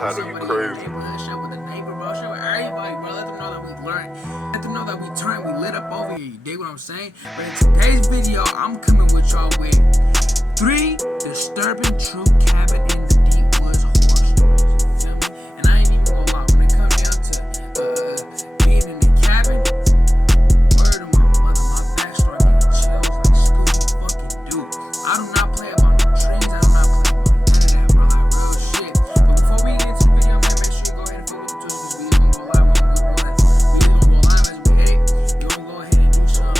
Title, you crazy. Share with the neighbor, bro. Share with everybody, bro. Let them know that we learned. Let them know that we turned. We lit up over here. You dig what I'm saying? But in today's video, I'm coming with y'all with 3 disturbing true cabin in the deep woods horror stories. You feel me? And I ain't even gonna lie. When it comes down to being in the cabin, word of my mother, my back start getting chills like Scooby fucking Doo. I do not play about no dreams. I do not play about none of that, bro. Like real shit. But before we get into the video, man, make sure you go ahead and fuck with the Twitch because we either gonna go live or we either gonna go live as we hit it. You gonna go ahead and do some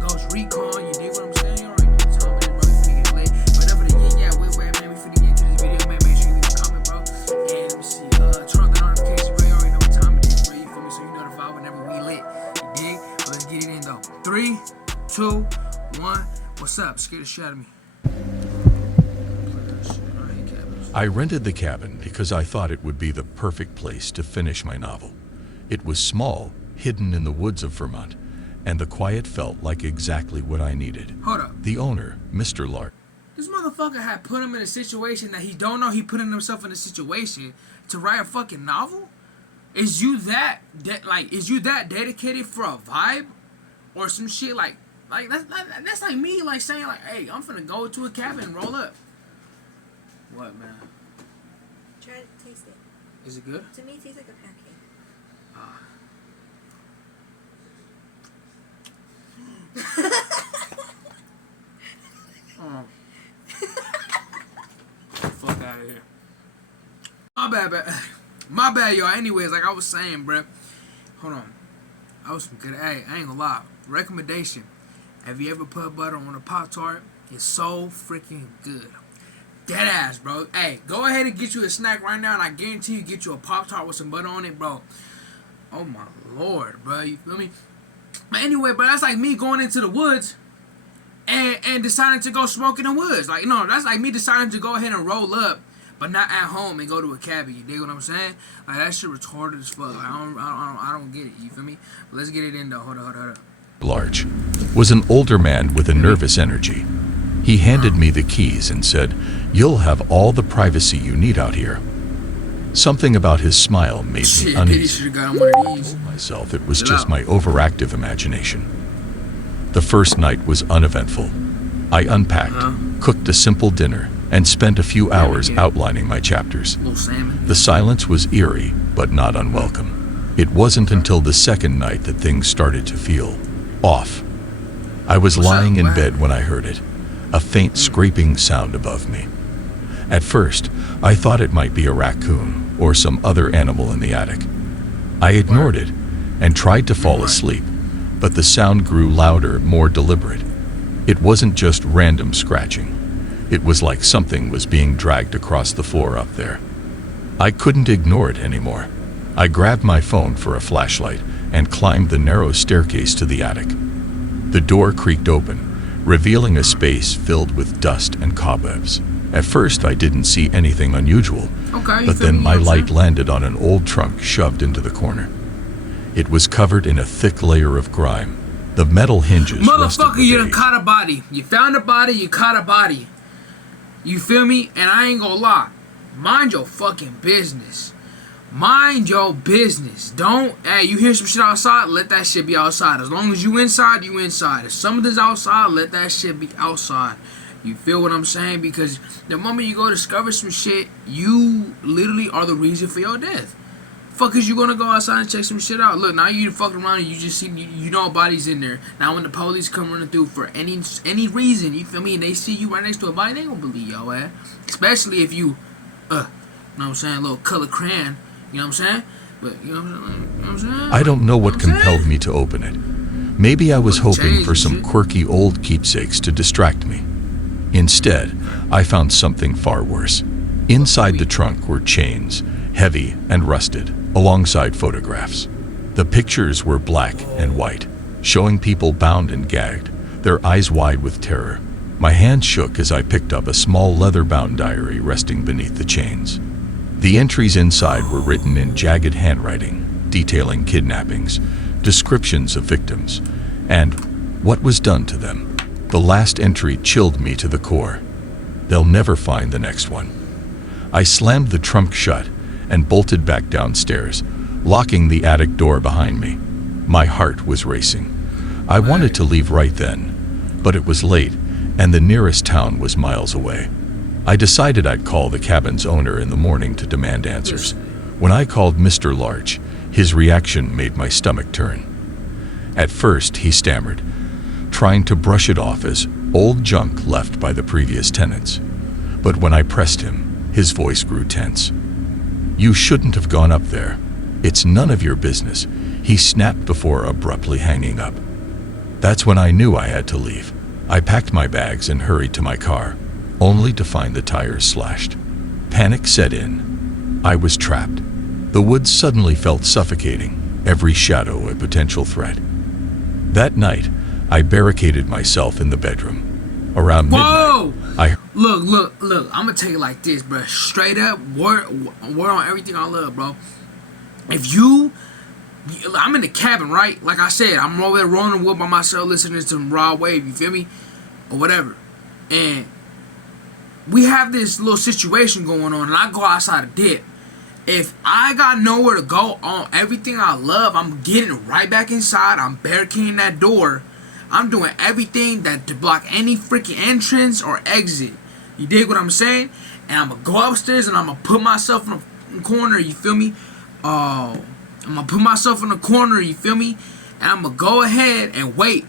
ghost recon. You dig what I'm saying? You already know what I'm talking about, bro. You finna get lit. Whatever the yeah, man, we finna get into this video, man. Make sure you leave a comment, bro. And let me see, turn on the notification, bro. You already know what time it is, bro. You feel me? So you notified whenever we lit. You dig? But let's get it in though. 3, 2, 1. What's up? Scared the shit out of me. I rented the cabin because I thought it would be the perfect place to finish my novel. It was small, hidden in the woods of Vermont, and the quiet felt like exactly what I needed. Hold up. The owner, Mr. Lark. This motherfucker had put him in a situation that he don't know he putting himself in a situation to write a fucking novel? Is you that dedicated for a vibe? Or some shit like that's like me like saying like, hey, I'm finna go to a cabin and roll up. What, man? Try to taste it. Is it good? To me, it tastes like a pancake. Fuck out of here. My bad, y'all. Anyways, like I was saying, bruh. Hold on. I was some good. Hey, I ain't gonna lie. Recommendation. Have you ever put butter on a Pop-Tart? It's so freaking good. Dead ass, bro. Hey, go ahead and get you a snack right now, and I guarantee you get you a Pop-Tart with some butter on it, bro. Oh my lord, bro. You feel me? But anyway, bro, that's like me going into the woods and deciding to go smoke in the woods. Like, no, that's like me deciding to go ahead and roll up, but not at home and go to a cabin. You dig what I'm saying? Like, that shit retarded as fuck. Like, I don't get it. You feel me? But let's get it in though. Hold up. Large was an older man with a nervous energy. He handed me the keys and said, "You'll have all the privacy you need out here." Something about his smile made me uneasy. I told myself it was just my overactive imagination. The first night was uneventful. I unpacked, cooked a simple dinner, and spent a few hours outlining my chapters. The silence was eerie, but not unwelcome. It wasn't until the second night that things started to feel off. I was lying in bed when I heard it, a faint scraping sound above me. At first, I thought it might be a raccoon or some other animal in the attic. I ignored it and tried to fall asleep, but the sound grew louder, more deliberate. It wasn't just random scratching. It was like something was being dragged across the floor up there. I couldn't ignore it anymore. I grabbed my phone for a flashlight and climbed the narrow staircase to the attic. The door creaked open, revealing a space filled with dust and cobwebs. At first, I didn't see anything unusual, but then my light landed on an old trunk shoved into the corner. It was covered in a thick layer of grime. The metal hinges rusted with Motherfucker, you done age. caught a body. You found a body, you caught a body. You feel me? And I ain't gonna lie. Mind your fucking business. Mind your business. Don't, hey, you hear some shit outside, let that shit be outside. As long as you inside, you inside. If something's outside, let that shit be outside. You feel what I'm saying? Because the moment you go discover some shit, you literally are the reason for your death. Fuck is you gonna go outside and check some shit out? Look, now you fucking around and you just see, you know a body's in there. Now when the police come running through for any reason, you feel me, and they see you right next to a body, they gonna believe your ass. Especially if you, you know what I'm saying, a little color crayon. You know what I'm saying? But you know what I'm saying? I don't know what compelled me to open it. Maybe I was hoping for some quirky old keepsakes to distract me. Instead, I found something far worse. Inside the trunk were chains, heavy and rusted, alongside photographs. The pictures were black and white, showing people bound and gagged, their eyes wide with terror. My hand shook as I picked up a small leather-bound diary resting beneath the chains. The entries inside were written in jagged handwriting, detailing kidnappings, descriptions of victims, and what was done to them. The last entry chilled me to the core. They'll never find the next one. I slammed the trunk shut and bolted back downstairs, locking the attic door behind me. My heart was racing. I wanted to leave right then, but it was late, and the nearest town was miles away. I decided I'd call the cabin's owner in the morning to demand answers. When I called Mr. Larch, his reaction made my stomach turn. At first, he stammered, trying to brush it off as old junk left by the previous tenants. But when I pressed him, his voice grew tense. "You shouldn't have gone up there. It's none of your business," he snapped before abruptly hanging up. That's when I knew I had to leave. I packed my bags and hurried to my car, only to find the tires slashed. Panic set in. I was trapped. The woods suddenly felt suffocating, every shadow a potential threat. That night, I barricaded myself in the bedroom. Around Whoa! midnight, Look. I'm gonna take it like this, bro. Straight up, word on everything I love, bro. I'm in the cabin, right? Like I said, I'm over there rolling the wood by myself, listening to some raw wave. You feel me? Or whatever. And we have this little situation going on, and I go outside to dip. If I got nowhere to go on everything I love, I'm getting right back inside. I'm barricading that door. I'm doing everything to block any freaking entrance or exit. You dig what I'm saying? And I'm going to go upstairs and I'm going to put myself in the corner, you feel me? I'm going to put myself in the corner, you feel me? And I'm going to go ahead and wait.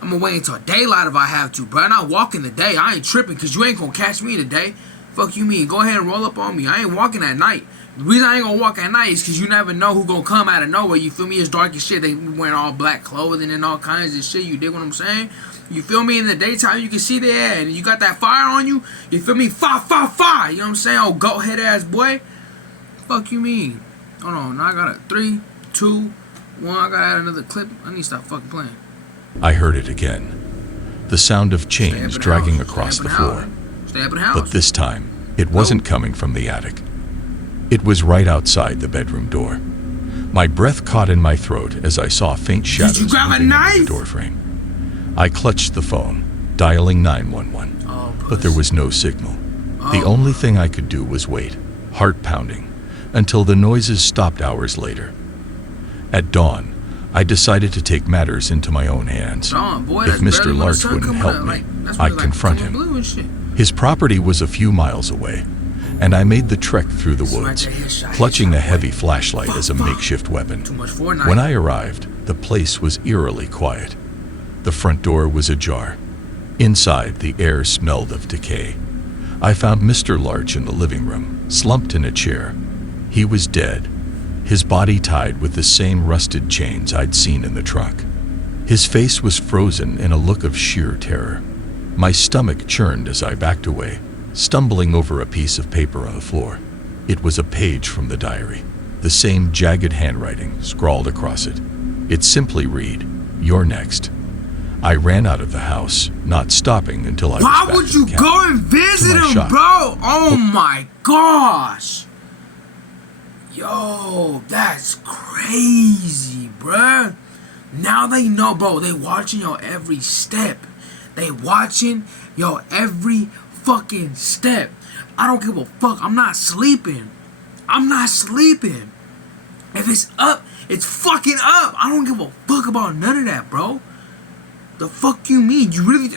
I'm going to wait until daylight if I have to, bro. And I walk in the day. I ain't tripping because you ain't going to catch me today. Fuck you mean? Go ahead and roll up on me. I ain't walking at night. The reason I ain't gonna walk at night is because you never know who gonna come out of nowhere. You feel me? It's dark as shit. They wearing all black clothing and all kinds of shit. You dig what I'm saying? You feel me? In the daytime, you can see there, and you got that fire on you. You feel me? Fire. You know what I'm saying? Oh, goat head ass boy. Fuck you mean? Hold on. Now I got a 3, 2, 1. I gotta add another clip. I need to stop fucking playing. I heard it again. The sound of chains dragging across the floor. Stay up in the house. But this time, it wasn't coming from the attic. It was right outside the bedroom door. My breath caught in my throat as I saw faint shadows Did you grab a moving knife? in the doorframe. I clutched the phone, dialing 911, but there was no signal. The only thing I could do was wait, heart pounding, until the noises stopped hours later. At dawn, I decided to take matters into my own hands. If Mr. Larch wouldn't help me, I'd confront him. His property was a few miles away, and I made the trek through the woods, clutching a heavy flashlight as a makeshift weapon. When I arrived, the place was eerily quiet. The front door was ajar. Inside, the air smelled of decay. I found Mr. Larch in the living room, slumped in a chair. He was dead, his body tied with the same rusted chains I'd seen in the truck. His face was frozen in a look of sheer terror. My stomach churned as I backed away, stumbling over a piece of paper on the floor. It was a page from the diary, the same jagged handwriting scrawled across it. It simply read, "You're next." I ran out of the house, not stopping until I was back Why would at you the cabin. go and visit To my him, shock. bro? Oh my gosh. Yo, that's crazy, bruh. Now they know, bro. They watching your every step. They watching your every fucking step. I don't give a fuck. I'm not sleeping. If it's up, it's fucking up. I don't give a fuck about none of that, bro. The fuck you mean? You really,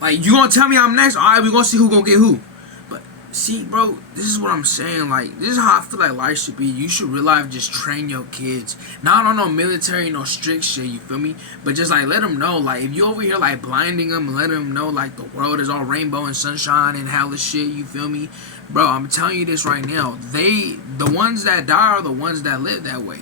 like, you gonna tell me I'm next? Alright, we gonna see who gonna get who. But see, bro, this is what I'm saying. Like, this is how I feel like life should be. You should real life just train your kids. Not on no military, no strict shit, you feel me? But just like let them know, like, if you over here like blinding them and letting them know like the world is all rainbow and sunshine and hella shit, you feel me? Bro, I'm telling you this right now. The ones that die are the ones that live that way.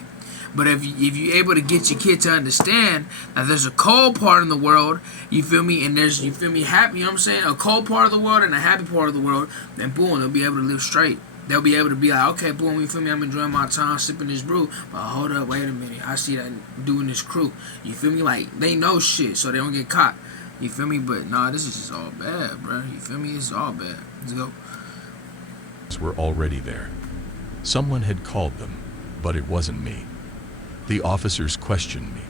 But if you're able to get your kid to understand that there's a cold part in the world, you feel me, and there's, you feel me, happy, you know what I'm saying, a cold part of the world and a happy part of the world, then boom, they'll be able to live straight. They'll be able to be like, okay, boom, you feel me, I'm enjoying my time sipping this brew, but hold up, wait a minute, I see that doing this crew, you feel me, like, they know shit, so they don't get caught, you feel me, but nah, this is just all bad, bro, you feel me, it's all bad, let's go. Were already there. Someone had called them, but it wasn't me. The officers questioned me,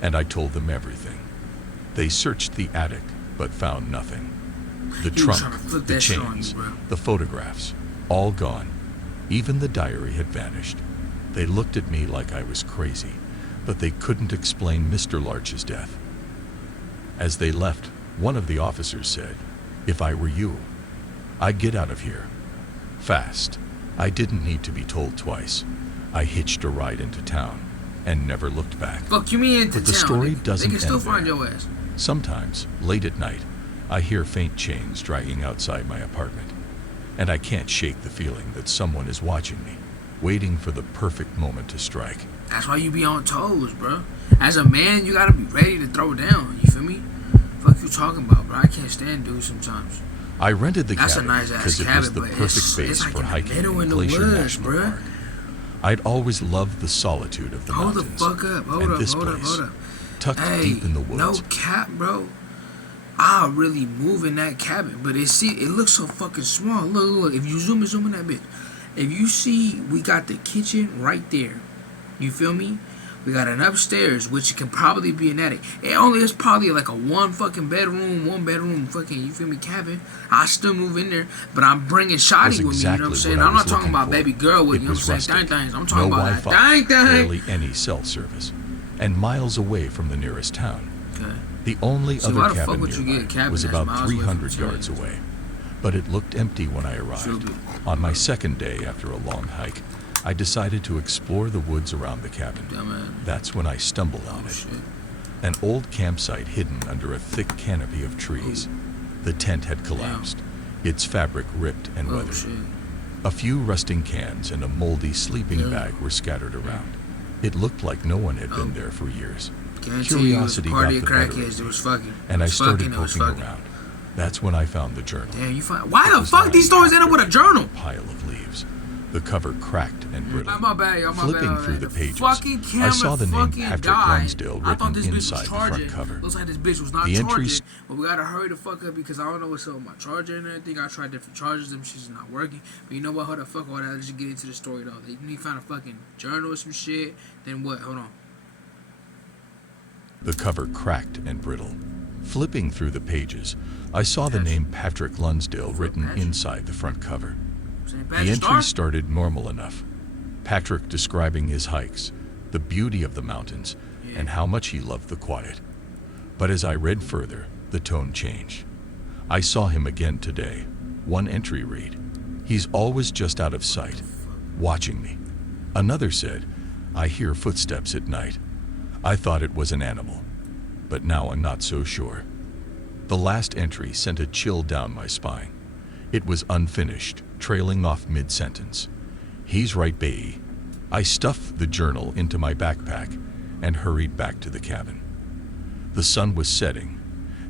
and I told them everything. They searched the attic, but found nothing. The He was trunk, trying to flip the that shit on chains, you, bro. the photographs, all gone. Even the diary had vanished. They looked at me like I was crazy, but they couldn't explain Mr. Larch's death. As they left, one of the officers said, "If I were you, I'd get out of here. Fast." I didn't need to be told twice. I hitched a ride into town and never looked back. Fuck you mean into But the town? story They doesn't can still end find there. your ass. Sometimes, late at night, I hear faint chains dragging outside my apartment, and I can't shake the feeling that someone is watching me, waiting for the perfect moment to strike. That's why you be on toes, bro. As a man, you gotta be ready to throw down. You feel me? Fuck you talking about, bro? I can't stand dudes sometimes. I rented the That's a cabin nice ass because it was cabin, the but perfect it's space like for in the hiking middle in in the Glacier woods, National bruh. Park. I'd always loved the solitude of the Hold the mountains. fuck up. Hold and up, this hold up, place, hold up. tucked Hey, deep in the no woods. cap, bro. I'll really move in that cabin, but it looks so fucking small. Look. If you zoom in that bitch. If you see, we got the kitchen right there. You feel me? We got an upstairs, which can probably be an attic. It's probably like a one bedroom fucking, you feel me, cabin. I still move in there, but I'm bringing Shotty Was with me, you exactly know what I'm saying? what I I'm was not talking looking about for. baby girl with It me, you know was what I'm saying? rustic. Things. I'm talking No about Wi-Fi, that thing. barely any cell service, and miles away from the nearest town. Okay. The only So other why the fuck cabin would you get a nearby cabin was that's about miles away from 300 town? yards away, but it looked empty when I arrived. Stupid. On my second day after a long hike, I decided to explore the woods around the cabin. Dumbass. That's when I stumbled on Oh, it. shit. An old campsite hidden under a thick canopy of trees. The tent had collapsed, its fabric ripped and Oh, weathered. shit. A few rusting cans and a moldy sleeping Yeah. bag were scattered around. It looked like no one had been Oh. there for years. Guarantee Curiosity you it was a party got of the better of crackheads. me, It was fucking. and I It was started fucking, it was poking fucking. around. That's when I found the journal. Damn, you find. Why It the was fuck lying these stories end up with a after journal? pile of leaves. The cover cracked and brittle. My bad, y'all. My Flipping bad. through the pages, fucking I camera saw the name fucking Patrick died. Lonsdale I thought written this bitch was inside the charging. front cover. Looks like this bitch was not The charging. entries- But we gotta hurry the fuck up because I don't know what's up with my charger and everything. I tried different chargers, them shit's not working. But you know what? Hold the fuck all that. Let's just get into the story though. They found a fucking journal or some shit. Then what? Hold on. The cover cracked and brittle. Flipping through the pages, I saw the name Patrick Lonsdale written inside the front cover. Saying The Patrick Star? entries started normal enough. Patrick describing his hikes, the beauty of the mountains, and how much he loved the quiet. But as I read further, the tone changed. I saw him again today. One entry read, "He's always just out of sight, watching me." Another said, "I hear footsteps at night. I thought it was an animal, but now I'm not so sure." The last entry sent a chill down my spine. It was unfinished, trailing off mid-sentence. "He's right, Bae." I stuffed the journal into my backpack and hurried back to the cabin. The sun was setting,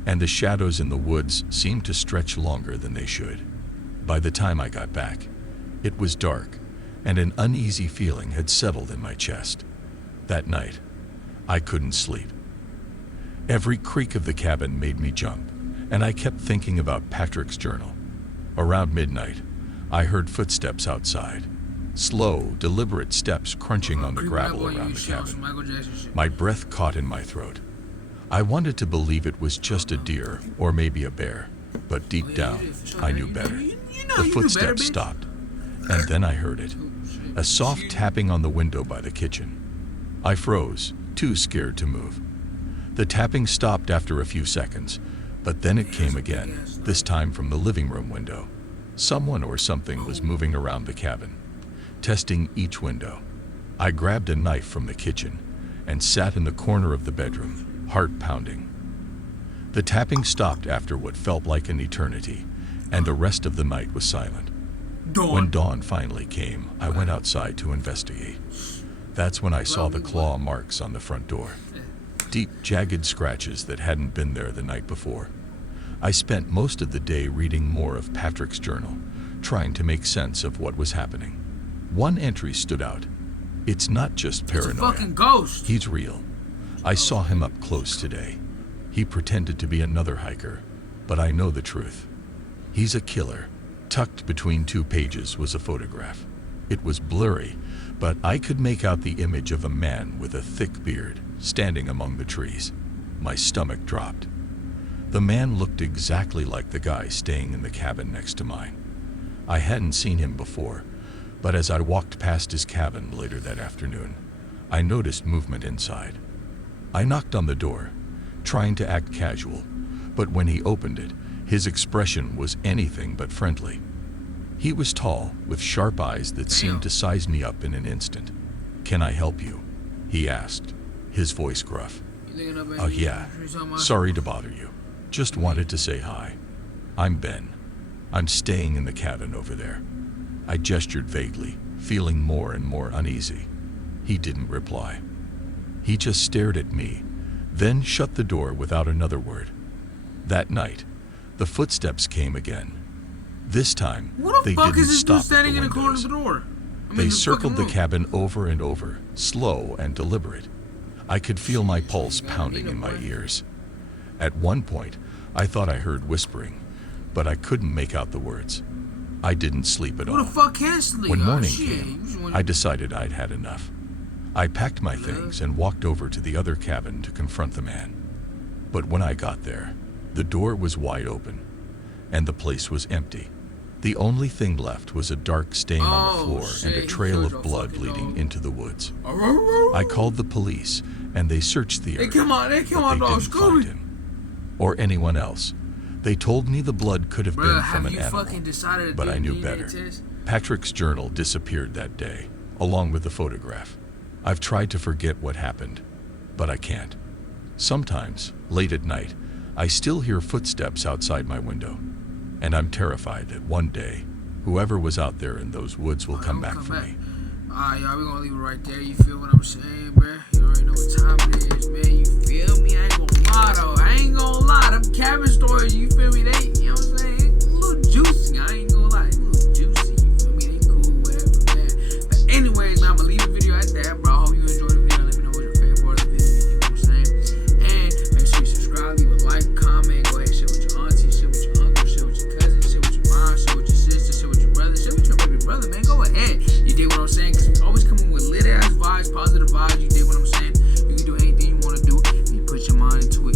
and the shadows in the woods seemed to stretch longer than they should. By the time I got back, it was dark, and an uneasy feeling had settled in my chest. That night, I couldn't sleep. Every creak of the cabin made me jump, and I kept thinking about Patrick's journal. Around midnight, I heard footsteps outside. Slow, deliberate steps crunching on the gravel around the cabin. My breath caught in my throat. I wanted to believe it was just a deer or maybe a bear, but deep down, I knew better. The footsteps stopped, and then I heard it. A soft tapping on the window by the kitchen. I froze, too scared to move. The tapping stopped after a few seconds, but then it came again, this time from the living room window. Someone or something was moving around the cabin, testing each window. I grabbed a knife from the kitchen and sat in the corner of the bedroom, heart pounding. The tapping stopped after what felt like an eternity, and the rest of the night was silent. When dawn finally came, I went outside to investigate. That's when I saw the claw marks on the front door. Deep, jagged scratches that hadn't been there the night before. I spent most of the day reading more of Patrick's journal, trying to make sense of what was happening. One entry stood out. "It's not just It's a paranoia. fucking ghost. He's real. I saw him up close today. He pretended to be another hiker, but I know the truth. He's a killer." Tucked between two pages was a photograph. It was blurry, but I could make out the image of a man with a thick beard standing among the trees. My stomach dropped. The man looked exactly like the guy staying in the cabin next to mine. I hadn't seen him before, But as I walked past his cabin later that afternoon, I noticed movement inside. I knocked on the door, trying to act casual, but when he opened it, his expression was anything but friendly. He was tall, with sharp eyes that seemed to size me up in an instant. "Can I help you?" he asked, his voice gruff. "Oh yeah, sorry to bother you. Just wanted to say hi. I'm Ben. I'm staying in the cabin over there." I gestured vaguely, feeling more and more uneasy. He didn't reply. He just stared at me, then shut the door without another word. That night, the footsteps came again. This time, What they the fuck didn't is this stop dude at standing the in the corner of windows. the door? They circled the cabin over and over, slow and deliberate. I could feel my pulse pounding in my ears. At one point, I thought I heard whispering, but I couldn't make out the words. I didn't sleep at Who the all. fuck can sleep? When Oh, morning shit. came, I decided I'd had enough. I packed my things and walked over to the other cabin to confront the man. But when I got there, the door was wide open, and the place was empty. The only thing left was a dark stain on the floor and a trail of blood leading into the woods. I called the police, and they searched the area, They come on, but dog, they didn't find him. Or anyone else. They told me the blood could have Bruh, been from have an you animal, fucking decided to but do I a knew DNA better. test? Patrick's journal disappeared that day, along with the photograph. I've tried to forget what happened, but I can't. Sometimes, late at night, I still hear footsteps outside my window, and I'm terrified that one day, whoever was out there in those woods will come back for me. Alright, y'all, we gonna leave it right there. You feel what I'm saying, bruh? You already know what time it is, man. You feel me? I ain't gonna lie, though. I ain't gonna lie. Them cabin stories, you feel me? They, you know what I'm saying? A little juicy. I ain't gonna lie. A little juicy. You feel me? They cool, whatever, man. But anyways, man, I'm gonna leave the video at that, bro. I hope you enjoyed the video. Let me know what your favorite part of the video is, you know what I'm saying? And make sure you subscribe, leave a like, comment, go ahead, share with your auntie, share with your uncle, share with your cousin, share with your mom, share with your sister, share with your brother, share with your baby brother, man. Go ahead. You dig what I'm saying? Because we always coming with lit ass vibes, positive vibes. You dig what I'm saying? You can do anything you want to do, and you put your mind into it.